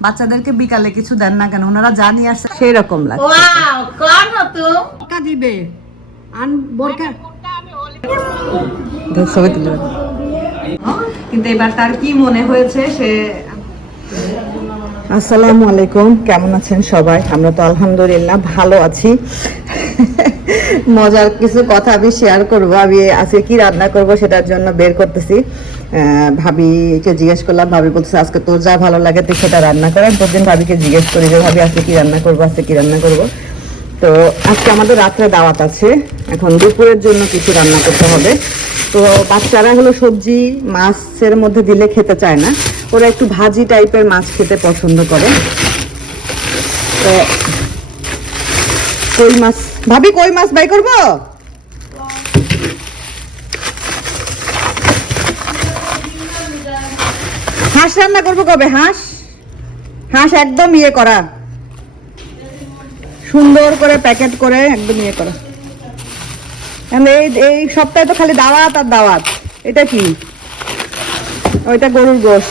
বাচ্চাদেরকে বিকালে কিছু দেন না কেন? ওনারা যা নিয়ে আসছে সেই রকম লাগে কিন্তু এবার তার কি মনে হয়েছে সে আসসালামু আলাইকুম, কেমন আছেন সবাই? আমরা তো আলহামদুলিল্লাহ ভালো আছি। মজার কিছু কথা আমি শেয়ার করব। আমি আজকে কি রান্না করব সেটার জন্য বের করতেছি। ভাবিকে জিজ্ঞেস করলাম, ভাবি বলতেছে, আজকে তোর যা ভালো লাগে তুই সেটা রান্না করেন প্রতিদিন ভাবিকে জিজ্ঞেস করি যে, ভাবি, আজকে কি রান্না করব? আজকে কি রান্না করব? তো আজকে আমাদের রাত্রে দাওয়াত আছে। এখন দুপুরের জন্য কিছু রান্না করতে হবে। তো বাচ্চারা হলো সবজি, মাছের মধ্যে দিলে খেতে চায় না। ওরা একটু ভাজি টাইপের মাছ খেতে পছন্দ করে। তো কই মাছ? ভাবি, কই মাছ বাই করব? হাঁস রান্না করব কবে? হাঁস? হাঁস একদম ইয়ে করা। সুন্দর করে প্যাকেট করে একদম ইয়ে করা। এই এই সপ্তাহে তো খালি দাওয়াত আর দাওয়াত। এটা কি? ওইটা গরুর গোশ।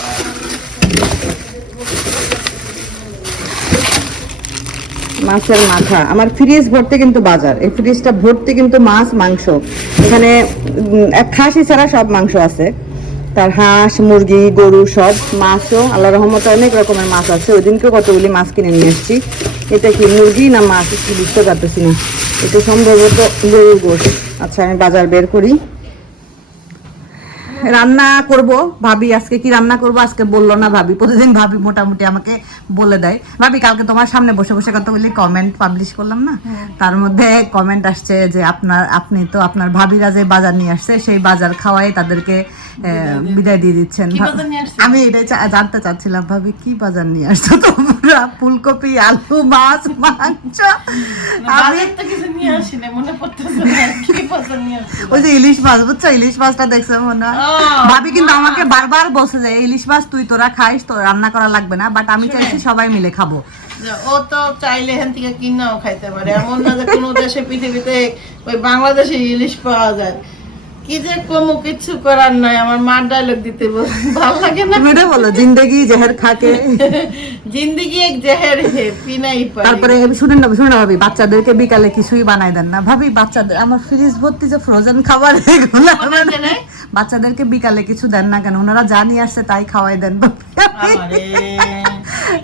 মাছের মাথা। আমার ফ্রিজ ভর্তি কিন্তু বাজার। এই ফ্রিজটা ভর্তি কিন্তু মাছ, মাংস। এখানে এক খাসি ছাড়া সব মাংস আছে। তার হাঁস, মুরগি, গরু সব মাছও। আল্লাহ রহমতে অনেক রকমের মাছ আছে। ওই দিনকে কতগুলি মাছ কিনে নিয়ে এসেছি। এটা কি মুরগি না মাছ? কি বুঝতে পারতেছি না। এটা সম্ভবত গরুর গোশ। আচ্ছা আমি বাজার বের করি। রান্না করব ভাবি আজকে কি রান্না করব? আজকে বলল না ভাবি প্রতিদিন ভাবি মোটামুটি আমাকে বলে দেয়। ভাবি কালকে তোমার সামনে বসে বসে কতগুলি কমেন্ট পাবলিশ করলাম না? তার মধ্যে কমেন্ট আসছে যে আপনার আপনি তো আপনার ভাবিরা যে বাজার নিয়ে আসছে সেই বাজার খাওয়াই তাদেরকে আহ, বিদায় দিয়ে দিচ্ছেন। আমি এটাই জানতে চাচ্ছিলাম ভাবি কি বাজার নিয়ে আসছো তোমরা? ফুলকপি আলু মাছ মাংস? আমি তো কিছু নিয়ে আসি না মনে পড়তেছে কি বাজার নিয়ে ওই যে ইলিশ মাছ বুঝছ? ইলিশ মাছটা দেখছ মনে? ভাবি কিন্তু আমাকে বারবার বলছে যে ইলিশ মাছ তুই তোরা খাইস তো রান্না করা লাগবে না বাট আমি চাইছি সবাই মিলে খাব। ও তো চাইলে এখান থেকে কিনাও খাইতে পারে। এমন না যে কোনো দেশে পৃথিবীতে ওই বাংলাদেশে ইলিশ পাওয়া যায়। কি যে কমু কিছু করার নাই। আমার মার ডায়লগ দিতে ভালো লাগে না। বলো জিন্দেগি জেহের খাকে? জিন্দিগি এক জেহের হে পিনাই পারি। তারপরে শুনেন না শুনে না ভাবি বাচ্চাদেরকে বিকালে কিছুই বানাই দেন না। ভাবি বাচ্চাদের আমার ফ্রিজ ভর্তি যে ফ্রোজেন খাবার এগুলো? বাচ্চাদেরকে বিকালে কিছু দেন না কেন? ওনারা যা নিয়ে আসছে তাই খাওয়াই দেন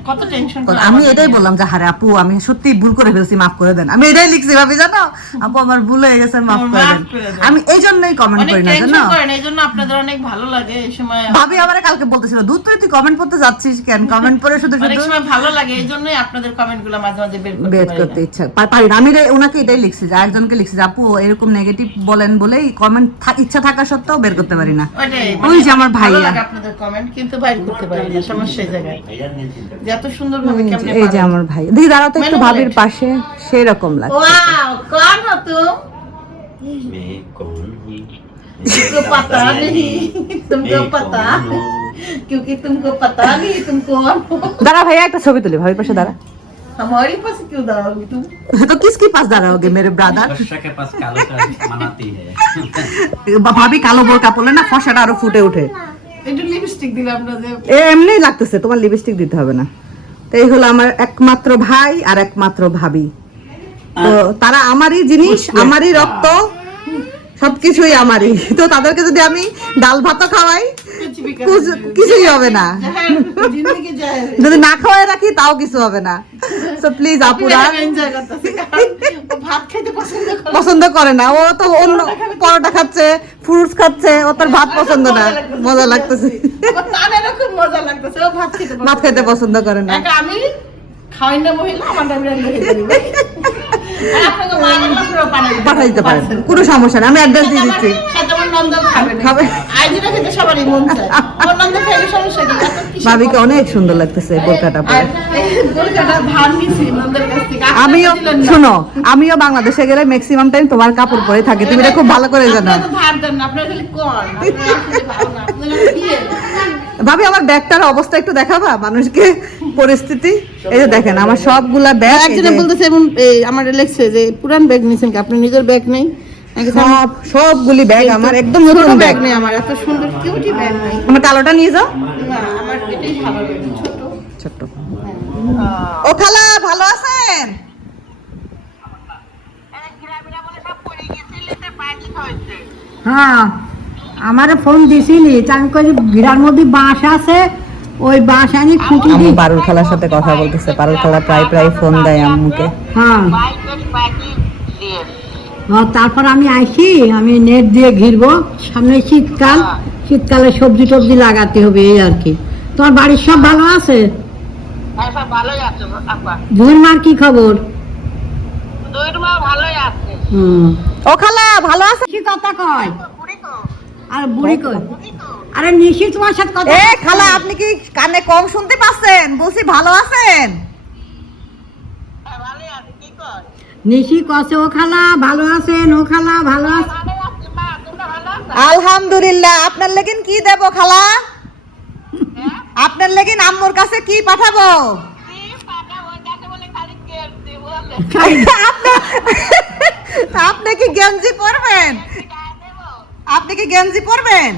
কত টেনশন আমি এটাই বললাম যে হারে আপু আমি সত্যি ভুল করে ফেলছি মাফ করে দেন। আমি এটাই লিখছি ভাবি জানো? আপু আমার ভুল হয়ে গেছে মাফ করে দেন। আমি এই জন্যই কমেন্ট অনেক করি না টেনশন জানো করেন এই জন্য আপনাদের অনেক ভালো লাগে এই সময় ভাবি আমার কালকে বলতেছিল দুধ তুই তুই কমেন্ট করতে যাচ্ছিস কেন কমেন্ট করে শুধু অনেক শুধু সময় ভালো লাগে এই জন্যই আপনাদের কমেন্ট গুলো মাঝে মাঝে বের করতে বের পারি করতে না। ইচ্ছা পা- পারি না আমি রে- ওনাকে এটাই লিখছি যে একজনকে লিখছি যে আপু এরকম নেগেটিভ বলেন বলেই কমেন্ট ইচ্ছা থাকা সত্ত্বেও বের করতে পারি না ওইটাই, ওই যে আমার ভালো ভাইয়া। লাগে আপনাদের কমেন্ট কিন্তু বাইর করতে পারি না সমস্যা এই জায়গায় যে এত সুন্দর ভাবে কেমনে এই যে আমার ভাই দিদি দাঁড়াও তো একটু মেনু ভাবির বলেন। পাশে সেই রকম লাগে वाओ कौन हो तुम मैं कौन हूँ तुमको पता नहीं। तुमको पता क्योंकि तुमको पता नहीं तुमको দাঁড়া ভাইয়া একটা ছবি তুলি ভাবি পাশে দাঁড়া हमारे पास क्यों दाड़ोगी तुम? तो किसके पास दाड़ोगे मेरे ब्रदर वर्षा के पास कालो का मनाती है। भाभी कालो बोल का बोले ना ফসাটা আরও ফুটে ওঠে একটু লিপস্টিক দিলাম না যে এমনি লাগতেছে তোমার লিপস্টিক দিতে হবে না তো এই হলো আমার একমাত্র ভাই আর একমাত্র ভাবি তো তারা আমারই জিনিস আমারই রক্ত সবকিছুই আমারই। তো তাদেরকে যদি আমি ডাল ভাত খাওয়াই কিছুই হবে না। যদি না খাওয়াই রাখি তাও কিছু হবে না। তো প্লিজ আপুরা। পছন্দ করে। না। ও তো অন্য পরোটা খাচ্ছে ফ্রুটস খাচ্ছে ও তার ভাত পছন্দ না। মজা লাগতেছে। ভাত খেতে পছন্দ করে না। আমি খাওয়াই না মহিলা আমার পাঠাই দিতে পারেন। কোনো সমস্যা না আমি অ্যাড্রেস দিয়ে দিচ্ছি। ভাবিকে অনেক সুন্দর লাগতেছে বোরকাটা পরে। আমিও। শোনো আমিও বাংলাদেশে গেলে ম্যাক্সিমাম টাইম তোমার কাপড় পরে থাকি। তুমি এটা খুব ভালো করে জানো। ভাবি আমার ব্যাগটার অবস্থা একটু দেখাবা মানুষকে? পরিস্থিতি এই যে দেখেন আমার সবগুলা ব্যাগ একজনে বলতেছে এমন এই আমার লেখছে যে পুরান ব্যাগ নিছেন কি? আপনি নিজের ব্যাগ নেই? সব সবগুলি ব্যাগ আমার একদম নতুন ব্যাগ নেই আমার এত সুন্দর কিউটি ব্যাগ নেই। আমার কালোটা নিয়ে যাও। না আমার এটাই ভালো লাগে ছোট। ও খালা ভালো আছেন? হ্যাঁ আমারে ফোন দিছিলি আমি কই ভিড়ার মধ্যে বাঁশ আছে ওই বাঁশ আনি খুঁটি আম্মু দি পারুল খালার সাথে কথা বলতেছে পারুল খালা প্রায় প্রায় ফোন দেয় আম্মুকে। হ্যাঁ। তারপর আমি আইছি আমি নেট দিয়ে ঘিরবো। সামনে শীতকাল শীতকালে সবজি টবজি লাগাতে হবে এই আর কি। তোমার বাড়ির সব ভালো আছে? হ্যাঁ, ভুইমার কি খবর? ও খালা ভালো আছে? কি কথা কয়? আর বুড়ি কই? আরে নিশি তোমার সাথে কথা এ খালা আপনি কি কানে কম শুনতে পাচ্ছেন? বলছি ভালো আছেন? নিশি কছে ও খালা ভালো আছেন? ও খালা ভালো আছে আলহামদুলিল্লাহ। আপনার লেগিন কি দেব খালা? আপনার লেগিন আম্মুর কাছে কি পাঠাবো? আপনি কি গেঞ্জি পরবেন? আপনি কি গেঞ্জি পরবেন?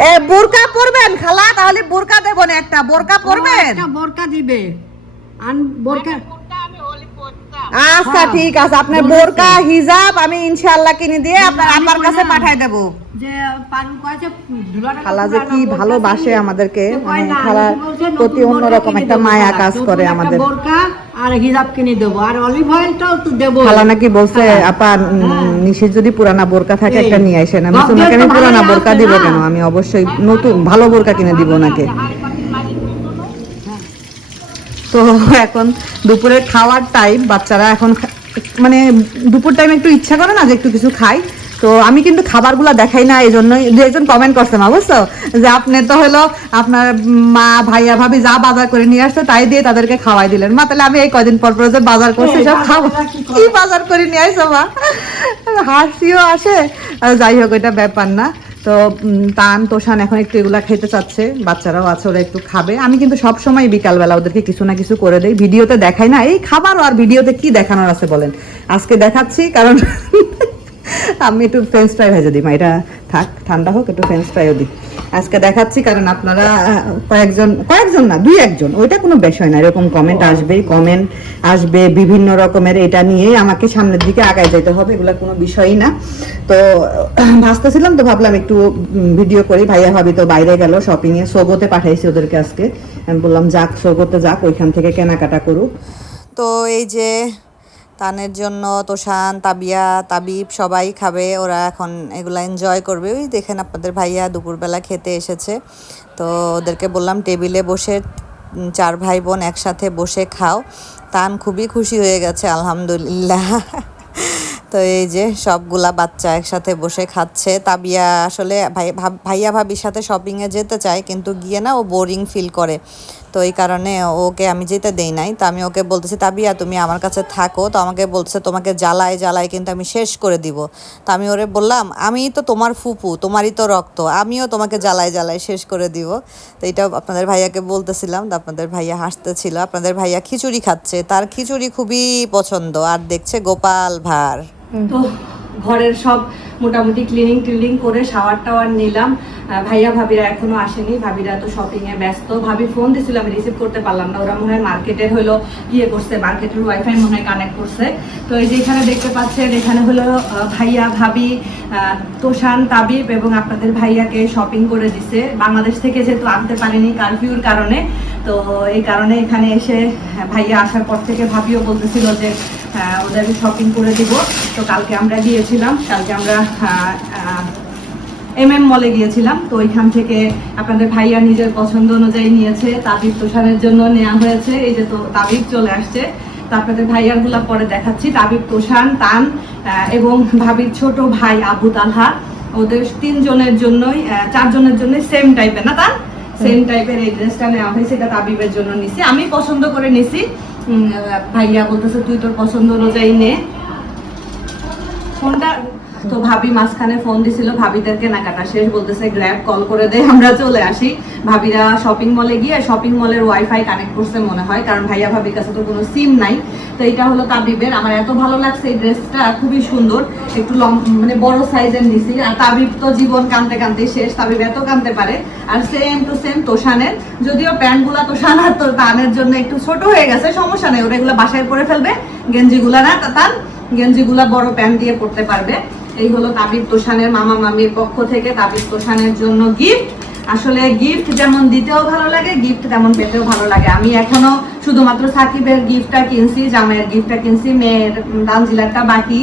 এ, বোরকা পরবেন, খালা, তাহলে বোরকা দেবো না একটা। বোরকা পরবেন? বোরকা দিবে। আন বোরকা কোনটা আমি হোলি পড়তাম আচ্ছা হ্যাঁ। ঠিক আছে। আপনার বোরকা হিজাব আমি ইনশাআল্লাহ কিনে দিয়ে আপনার আমি কাছে। পাঠাই দেব। খালা যে কি ভালোবাসে আমাদেরকে। খালার প্রতি অন্যরকম একটা মায়া কাজ করে আমাদের। বোরকা আর হিজাব কিনে দেবো। আর অলিভ অয়েলটাও তো দেবো। খালা নাকি বলছে হ্যাঁ। আপা হ্যাঁ। নিশির যদি পুরানা বোরকা থাকে একটা নিয়ে আসেন। আমি আমি পুরানা বোরকা দিব কেন? আমি অবশ্যই নতুন ভালো বোরকা কিনে দিব নাকি তো এখন দুপুরের খাওয়ার টাইম বাচ্চারা এখন মানে দুপুর টাইম একটু ইচ্ছা করে না যে একটু কিছু খাই। তো আমি কিন্তু খাবারগুলো দেখাই না এই জন্যই দু একজন কমেন্ট করছে মা বুঝছ? যে আপনি তো হলো আপনার মা ভাইয়া ভাবি যা বাজার করে নিয়ে আসতো তাই দিয়ে তাদেরকে খাওয়াই দিলেন। মা তাহলে আমি এই কদিন পর পর যে বাজার করছি সব খাব। কি বাজার করে নিয়ে আসছো মা? হাসিও আসে। আর যাই হোক এটা ব্যাপার না। তো তান, তোষান এখন একটু এগুলা খেতে চাচ্ছে, বাচ্চারাও আছে, ওরা একটু খাবে। আমি কিন্তু সব সময় বিকালবেলা ওদেরকে কিছু না কিছু করে দেই, ভিডিওতে দেখাই না, এই খাবার আর ভিডিওতে কি দেখানোর আছে বলেন? আজকে দেখাচ্ছি, কারণ আমি একটু ফ্রেঞ্চ ফ্রাই ভেজে দিই, মা, এটা থাক, ঠান্ডা হোক, একটু ফ্রেঞ্চ ফ্রাইও দিই। আজকে দেখাচ্ছি কারণ আপনারা কয়েকজন কয়েকজন না, দুই একজন, ওইটা কোনো বিষয় না, এরকম কমেন্ট আসবেই কমেন্ট আসবে বিভিন্ন রকমের, এটা নিয়েই আমাকে সামনের দিকে আগায় যেতে হবে এগুলো কোনো বিষয়ই না। তো ভাসতেছিলাম, তো ভাবলাম একটু ভিডিও করি, ভাইয়া ভাবি তো বাইরে গেল শপিং এ, সোগোতে পাঠাইছি ওদেরকে আজকে। আমি বললাম, যাক, সোগোতে যাক, ওইখান থেকে কেনাকাটা করুক। তো এই যে তানের জন্য তোষান, তাবিয়া, তাবিব সবাই খাবে, ওরা এখন এগুলা এনজয় করবে। ওই দেখেন আপনাদের ভাইয়া দুপুরবেলা খেতে এসেছে। তো ওদেরকে বললাম, টেবিলে বসে চার ভাই বোন একসাথে বসে খাও। তান খুবই খুশি হয়ে গেছে, আলহামদুলিল্লাহ। তো এই যে সবগুলা বাচ্চা একসাথে বসে খাচ্ছে। তাবিয়া আসলে ভাইয়া ভাবির সাথে শপিংয়ে যেতে চায়, কিন্তু গিয়ে না ও বোরিং ফিল করে। তো এই কারণে ওকে আমি যেতে দেই নাই। তো আমি ওকে বলতেছি, তাবিয়া, তুমি আমার কাছে থাকো। তো আমাকে বলতেছে, তোমাকে জ্বালায় জ্বালায় কিন্তু আমি শেষ করে দিব। তো আমি ওরে বললাম, আমি তো তোমার ফুপু, তোমারই তো রক্ত, আমিও তোমাকে জ্বালায় জ্বালায় শেষ করে দিব। তো এটা আপনাদের ভাইয়াকে বলতেছিলাম, তো আপনাদের ভাইয়া হাসতেছিল। আপনাদের ভাইয়া খিচুড়ি খাচ্ছে, তার খিচুড়ি খুবই পছন্দ। আর দেখছে গোপাল তো ঘরের সব মোটামুটি ক্লিনিং টিলিং করে শাওয়ার টাওয়ার নিলাম। ভাইয়া, ভাবিরা এখনও আসেনি। ভাবিরা তো শপিং এ ব্যস্ত। ভাবি ফোন দিছিল, আমি রিসিভ করতে পারলাম না। ওরা মনে হয় মার্কেটের হলো ইয়ে করছে মার্কেটের ওয়াইফাই মনে হয় কানেক্ট করছে। তো এই যে এখানে দেখতে পাচ্ছেন, এখানে হলো ভাইয়া, ভাবি তোষান, তাবিব এবং আপনাদের ভাইয়াকে শপিং করে দিছে। বাংলাদেশ থেকে যেহেতু আনতে পারেনি কারফিউর কারণে তো এই কারণে এখানে এসে ভাইয়া আসার পর থেকে ভাবিও বলতেছিল যে আহ, ওদেরকে শপিং করে দিব। তো কালকে আমরা গিয়েছিলাম কালকে আমরা এম এম মলে গিয়েছিলাম। তো ওইখান থেকে আপনাদের ভাইয়া নিজের পছন্দ অনুযায়ী নিয়েছে তাবিব তোষানের জন্য নেওয়া হয়েছে। এই যে তো তাবিব চলে আসছে। তো আপনাদের ভাইয়ারগুলা পরে দেখাচ্ছি। তাবিব তোষান তান এবং ভাবির ছোট ভাই আবু তালহা। ওদের তিনজনের জন্যই চারজনের জন্যই সেম টাইপের না তান? সেম টাইপের এই ড্রেসটা নেওয়া হয়েছে, এটা তাবিবের জন্য নিছি। আমি পছন্দ করে নিছি। ভাইয়া বলতেছে, তুই তোর পছন্দ অনুযায়ী নে। ফোনটা তো ভাবি মাঝখানে ফোন দিছিল ভাবিদের কেনাকাটা শেষ, বলতেছে গ্র্যাব কল করে দেয় আমরা চলে আসি। ভাবিরা শপিং মলে গিয়ে শপিং মলের ওয়াইফাই কানেক্ট করছে মনে হয়, কারণ ভাইয়া ভাবির কাছে তো কোনো সিম নাই। তো এটা হলো তাবিবের, আমার এত ভালো লাগছে এই ড্রেসটা, খুবই সুন্দর, একটু লং মানে বড় সাইজের নিছি। আর তাবিব তো জীবন কানতে কানতে শেষ, তাবিব এত কানতে পারে। আর সেম টু সেম তোষানের, যদিও প্যান্টগুলা তোষান আর তোর তানের জন্য একটু ছোট হয়ে গেছে, সমস্যা নেই ওরা এগুলো বাসায় পরে ফেলবে, গেঞ্জিগুলা না, তা- তার, গেঞ্জিগুলা বড় প্যান্ট দিয়ে পরতে পারবে। এই হলো তাবিব তোষানের মামা মামির পক্ষ থেকে তাবিব তোষানের জন্য গিফট আসলে গিফট যেমন দিতেও ভালো লাগে গিফট তেমন পেতেও ভালো লাগে। আমি এখনও শুধুমাত্র সাকিবের গিফটটা কিনছি, জামাইয়ের গিফটটা কিনছি, মেয়ের দানজিলারটা বাকি।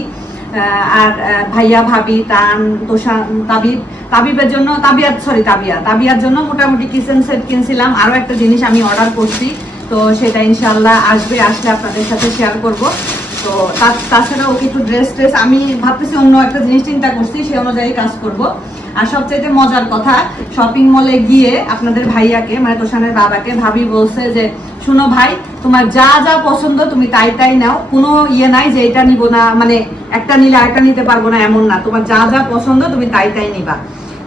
আর ভাইয়া, ভাবি, তান, তোষান, তাবিব। তাবিবের জন্য তাবিয়াত সরি তাবিয়া। তাবিয়ার জন্য মোটামুটি কিচেন সেট কিনছিলাম। আরও একটা জিনিস আমি অর্ডার করছি, তো সেটা ইনশাল্লাহ আসবে, আসলে আপনাদের সাথে শেয়ার করব। তো তাছাড়া ওকে একটু ড্রেস ট্রেস, আমি ভাবতেছি অন্য একটা জিনিস চিন্তা করছি সেই অনুযায়ী কাজ করব। আর সবচাইতে মজার কথা শপিং মলে গিয়ে আপনাদের ভাইয়াকে মানে তোষানের বাবাকে, ভাবি বলছে যে, শুনো ভাই, তোমার যা যা পছন্দ তুমি তাই তাই নাও। কোনো ইয়ে নাই যে এটা নিব না মানে একটা নিলে আরেকটা নিতে পারব না, এমন না। তোমার যা যা পছন্দ তুমি তাই তাই নিবা।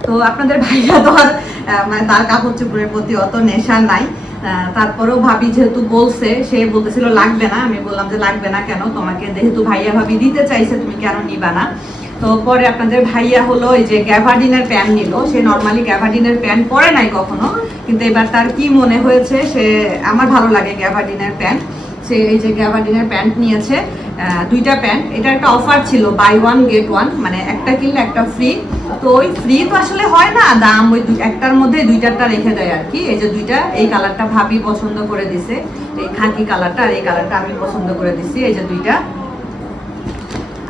তো আপনাদের ভাইয়া তো আর মানে তার কাপড় চোপড়ের প্রতি অত নেশা নাই। তারপরেও ভাবি যেহেতু বলছে, সে বলতেছিল, লাগবে না। আমি বললাম যে, লাগবে না কেন? তোমাকে যেহেতু ভাইয়া ভাবি দিতে চাইছে, তুমি কেন নিবা না? তো পরে আপনাদের ভাইয়া হলো এই যে গ্যাভাডিনের প্যান্ট নিল। সে নর্মালি গ্যাভাডিনের প্যান্ট পরে নাই কখনো, কিন্তু এবার তার কি মনে হয়েছে, সে, আমার ভালো লাগে গ্যাভাডিনের প্যান্ট। সে এই যে গ্যাভাডিনের প্যান্ট নিয়েছে। দুইটা প্যান্ট। এটা একটা অফার ছিল বাই ওয়ান গেট ওয়ান মানে একটা কিনলে একটা ফ্রি তো ওই ফ্রি তো আসলে হয় না, দাম ওই একটার মধ্যে দুইটারটা রেখে দেয় আর কি। এই যে দুইটা, এই কালারটা ভাবি পছন্দ করে দিছে। এই খাকি কালারটা আর এই কালারটা আমি পছন্দ করে দিছি, এই যে দুইটা।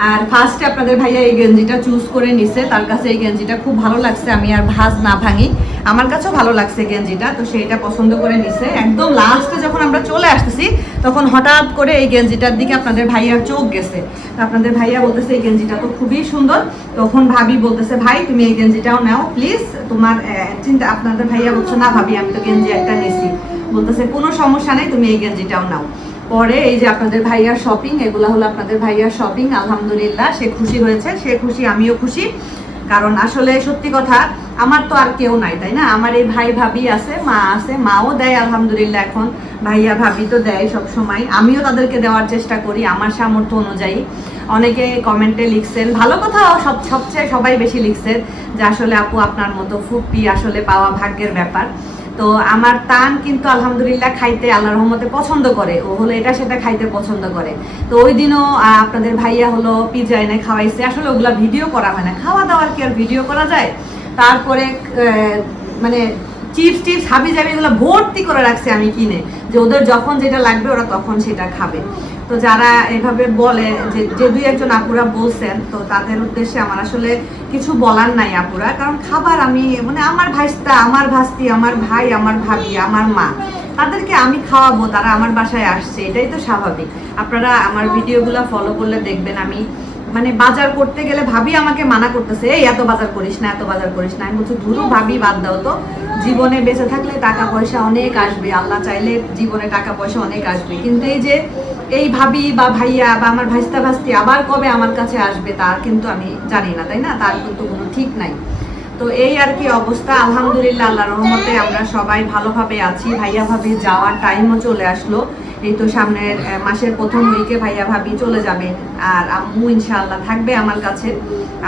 আর ফার্স্টে আপনাদের ভাইয়া এই গেঞ্জিটা চুজ করে নিছে, তার কাছে এই গেঞ্জিটা খুব ভালো লাগছে, আমি আর ভাজ না ভাঙি। আমার কাছেও ভালো লাগছে গেঞ্জিটা, তো সেইটা পছন্দ করে নিছে। একদম লাস্টে যখন আমরা চলে আসতেছি, তখন হঠাৎ করে এই গেঞ্জিটার দিকে আপনাদের ভাইয়ার চোখ গেছে। তো আপনাদের ভাইয়া বলতেছে, এই গেঞ্জিটা তো খুবই সুন্দর। তখন ভাবি বলতেছে, ভাই, তুমি এই গেঞ্জিটাও নাও প্লিজ তোমার চিন্তা, আপনাদের ভাইয়া বলছো, না ভাবি, আমি তো গেঞ্জি একটা নিছি। বলতেছে, কোনো সমস্যা নেই, তুমি এই গেঞ্জিটাও নাও। পরে এই যে আপনাদের ভাইয়ার শপিং এগুলা হলো আপনাদের ভাইয়ার শপিং আলহামদুলিল্লাহ, সে খুশি হয়েছে, সে খুশি, আমিও খুশি। কারণ আসলে সত্যি কথা, আমার তো আর কেউ নাই, তাই না? আমার এই ভাই ভাবি আছে, মা আছে, মাও দেয়, আলহামদুলিল্লাহ, এখন ভাইয়া ভাবি তো দেয় সব সময় আমিও তাদেরকে দেওয়ার চেষ্টা করি, আমার সামর্থ্য অনুযায়ী। অনেকে কমেন্টে লিখছেন, ভালো কথা, সব, সবচেয়ে সবাই বেশি লিখছেন যে আসলে আপু, আপনার মতো ফুপি আসলে পাওয়া ভাগ্যের ব্যাপার। তো আমার তান কিন্তু আলহামদুলিল্লাহ খাইতে আল্লাহ রহমতে পছন্দ করে। ও হলো এটা সেটা খাইতে পছন্দ করে। তো ওই দিনও আপনাদের ভাইয়া হলো পিজা এনে খাওয়াইছে। আসলে ওগুলা ভিডিও করা হয় না। খাওয়া দাওয়ার কি আর ভিডিও করা যায়? তারপরে মানে চিপস টিপস হাবি জাবি এগুলো ভর্তি করে রাখছে আমি কিনে। যে ওদের যখন যেটা লাগবে ওরা তখন সেটা খাবে। তো যারা এভাবে বলে যে যে দুই একজন আপুরা বলছেন, তো তাদের উদ্দেশ্যে আমার আসলে কিছু বলার নাই আপুরা। কারণ খাবার আমি মানে আমার ভাইস্তা, আমার ভাস্তি, আমার ভাই, আমার ভাবি, আমার মা, তাদেরকে আমি খাওয়াবো, তারা আমার বাসায় আসছে, এটাই তো স্বাভাবিক। আপনারা আমার ভিডিওগুলো ফলো করলে দেখবেন আমি মানে বাজার করতে গেলে ভাবি আমাকে মানা করতেছে, এই এত বাজার করিস না, এত বাজার করিস না। আমি বলছি, ধুরু ভাবি, বাদ দাও তো। জীবনে বেঁচে থাকলে টাকা পয়সা অনেক আসবে। আল্লাহ চাইলে জীবনে টাকা পয়সা অনেক আসবে। কিন্তু এই যে, এই ভাবি বা ভাইয়া বা আমার ভাইস্তা ভাস্তি আবার কবে আমার কাছে আসবে তার কিন্তু আমি জানি না, তাই না? তার কিন্তু কোনো ঠিক নাই। তো এই আর কি অবস্থা। আলহামদুলিল্লাহ আল্লাহ রহমতে আমরা সবাই ভালোভাবে আছি। ভাইয়া ভাবি যাওয়ার টাইমও চলে আসলো। এই তো সামনের মাসের প্রথম উইকে ভাইয়া ভাবি চলে যাবেন আর আম্মু ইনশাআল্লাহ থাকবে আমার কাছে।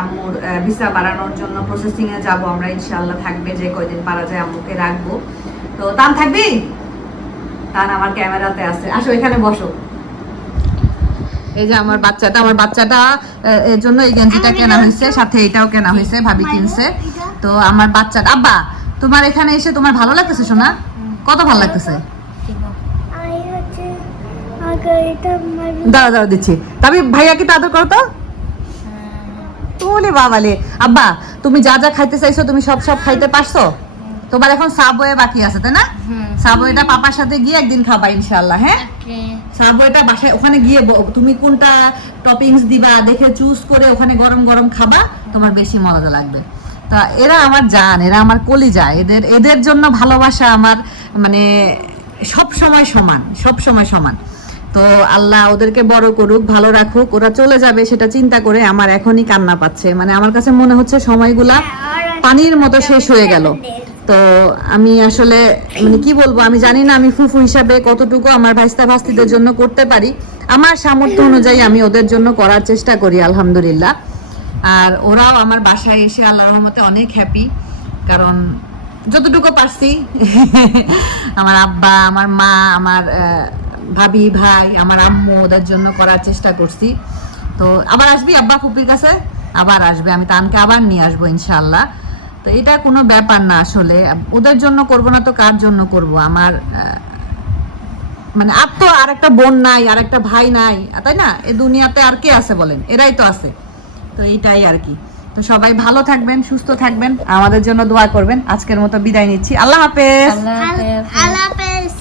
আম্মুর ভিসা বাড়ানোর জন্য প্রসেসিং এ যাব আমরা ইনশাআল্লাহ থাকবে যে কয়দিন পারা যায় আম্মুকে রাখব। তো তান থাকবি? তান আমার ক্যামেরাতে আছে। আসো এখানে বসো। এই যে আমার বাচ্চাটা আমার বাচ্চাটা এর জন্য এই গেঞ্জিটা কেনা হয়েছে সাথে এটাও কেনা হয়েছে ভাবি কিনছে। তো আমার বাচ্চাটা আব্বা তোমার এখানে এসে তোমার ভালো লাগতেছে সোনা? কত ভালো লাগতেছে আমি হচ্ছে আগে এটা মারি দাঁড়া দাঁড়া দিচ্ছি। তবে ভাইয়াকে তো আদর করো তো? ওলে বাবালে। আব্বা তুমি যা যা খাইতে চাইছো তুমি সব সব খাইতে পারছ? তোমার এখন সাবওয়ে বাকি আছে তাই না? সাবওয়েটা পাপার সাথে গিয়ে একদিন খাবা ইনশাআল্লাহ হ্যাঁ? সাবওয়েটা বাসায় ওখানে গিয়ে তুমি কোনটা টপিংস দিবা দেখে চুজ করে ওখানে গরম গরম খাবা তোমার বেশি মজা লাগবে। তা এরা আমার জান এরা আমার কলিজা এদের এদের জন্য ভালোবাসা আমার মানে সব সময় সমান সব সময় সমান। তো আল্লাহ ওদেরকে বড় করুক, ভালো রাখুক, ওরা চলে যাবে সেটা চিন্তা করে আমার এখনই কান্না পাচ্ছে। মানে আমার কাছে মনে হচ্ছে সময়গুলা পানির মতো শেষ হয়ে গেল। তো আমি আসলে মানে কি বলব, আমি জানি না আমি ফুফু হিসাবে কতটুকু আমার ভাইস্তা ভাস্তিদের জন্য করতে পারি। আমার সামর্থ্য অনুযায়ী আমি ওদের জন্য করার চেষ্টা করি, আলহামদুলিল্লাহ। আর ওরাও আমার বাসায় এসে আল্লাহ রহমতে অনেক হ্যাপি কারণ যতটুকু পারছি, আমার আব্বা, আমার মা, আমার ভাবি ভাই আমার আম্মু ওদের জন্য করার চেষ্টা করছি। তো আবার আসবি আব্বা ফুপির কাছে? আবার আসবে আমি তানকে আবার নিয়ে আসব ইনশাল্লাহ তো এটা কোনো ব্যাপার না আসলে। ওদের জন্য করব না তো কার জন্য করব? আমার আহ, মানে আর তো আর একটা বোন নাই আর একটা ভাই নাই তাই না? এ দুনিয়াতে আর কে আছে বলেন? এরাই তো আছে। তো এইটাই আর কি। তো সবাই ভালো থাকবেন সুস্থ থাকবেন আমাদের জন্য দোয়া করবেন। আজকের মতো বিদায় নিচ্ছি। আল্লাহ হাফেজ। আল্লাহ হাফেজ।